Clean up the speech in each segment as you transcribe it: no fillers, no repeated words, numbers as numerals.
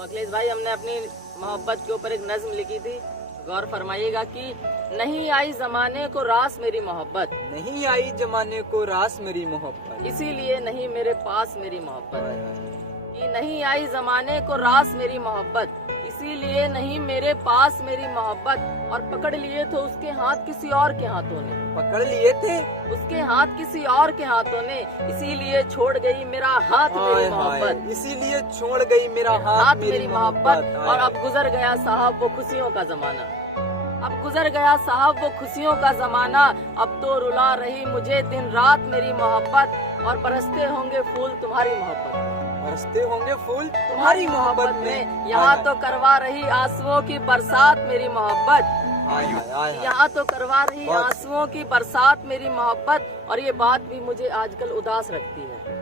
तो अखिलेश भाई, हमने अपनी मोहब्बत के ऊपर एक नज्म लिखी थी, गौर फरमाइएगा कि नहीं आई जमाने को रास मेरी मोहब्बत, नहीं आई जमाने को रास मेरी मोहब्बत, इसीलिए नहीं मेरे पास मेरी मोहब्बत। कि नहीं आई जमाने को रास मेरी मोहब्बत, इसीलिए नहीं मेरे पास मेरी मोहब्बत। और पकड़ लिए थे उसके हाथ किसी और के हाथों ने, पकड़ लिए थे उसके हाथ किसी और के हाथों ने, इसीलिए छोड़ गई मेरा हाथ मेरी मोहब्बत, इसीलिए छोड़ गई मेरा हाथ मेरी मोहब्बत। और अब गुजर गया साहब वो खुशियों का जमाना, अब गुजर गया साहब वो खुशियों का जमाना। अब तो रुला रही मुझे दिन रात मेरी मोहब्बत, और बरसते होंगे फूल तुम्हारी मोहब्बत, बरसते होंगे फूल तुम्हारी मोहब्बत में। यहाँ तो करवा रही आंसुओं की बरसात मेरी मोहब्बत, यहाँ तो करवा रही आंसुओं की बरसात मेरी मोहब्बत। और ये बात भी मुझे आजकल उदास रखती है,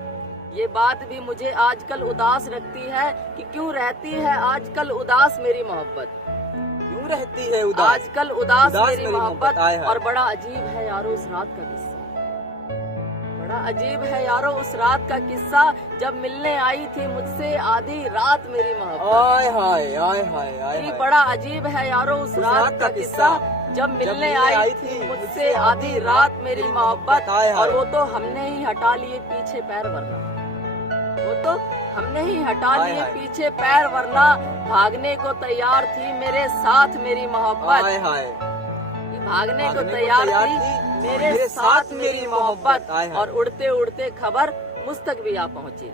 ये बात भी मुझे आजकल उदास रखती है कि क्यों रहती है आजकल उदास मेरी मोहब्बत, क्यों रहती है उदास आजकल उदास मेरी मोहब्बत। और बड़ा अजीब है यारो उस रात का किस्सा, बड़ा अजीब है यारो उस रात का किस्सा, जब मिलने आई थी मुझसे आधी रात मेरी मोहब्बत। आय हाय आय हाय आय, बड़ा अजीब है यारो उस रात का किस्सा, जब मिलने आई थी मुझसे आधी रात मेरी मोहब्बत। और वो तो हमने ही हटा लिए पीछे पैर वरना, वो तो हमने ही हटा लिए पीछे पैर वरना, भागने को तैयार थी मेरे साथ मेरी मोहब्बत, भागने को तैयार थी मेरे साथ मेरी मोहब्बत। और उड़ते उड़ते खबर मुझ तक भी आ पहुँची,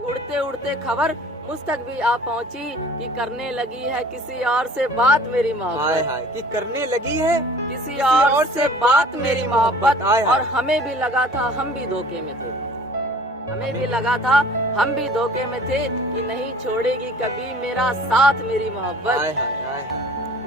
उड़ते उड़ते खबर मुझ तक भी आ पहुँची कि करने लगी है किसी और से बात मेरी मोहब्बत, कि करने लगी है किसी और से बात मेरी मोहब्बत। और हमें भी लगा था हम भी धोखे में थे, हमें भी लगा था हम भी धोखे में थे कि नहीं छोड़ेगी कभी मेरा साथ मेरी मोहब्बत,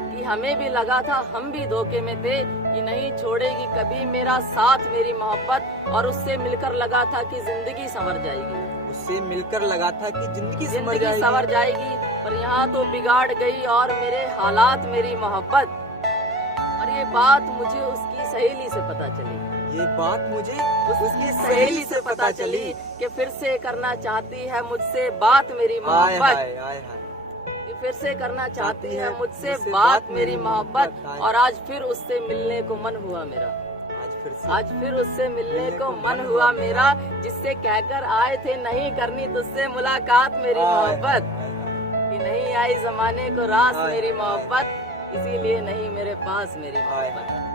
कि हमें भी लगा था हम भी धोखे में थे कि नहीं छोड़ेगी कभी मेरा साथ मेरी मोहब्बत। और उससे मिलकर लगा था कि जिंदगी संवर जाएगी, उससे मिलकर लगा था कि जिंदगी संवर जाएगी, पर यहाँ तो बिगाड़ गई और मेरे हालात मेरी मोहब्बत। और ये बात मुझे उसकी सहेली से पता चली, ये बात मुझे उसकी सहेली से पता चली कि फिर से करना चाहती है मुझसे बात मेरी मोहब्बत, फिर से करना चाहती है मुझसे बात मेरी मोहब्बत। और आज फिर उससे मिलने को मन हुआ मेरा, आज फिर उससे मिलने को मन हुआ मेरा, जिससे कहकर आए थे नहीं करनी तुझसे मुलाकात मेरी मोहब्बत, कि नहीं आई जमाने को रास मेरी मोहब्बत, इसीलिए नहीं मेरे पास मेरी मोहब्बत।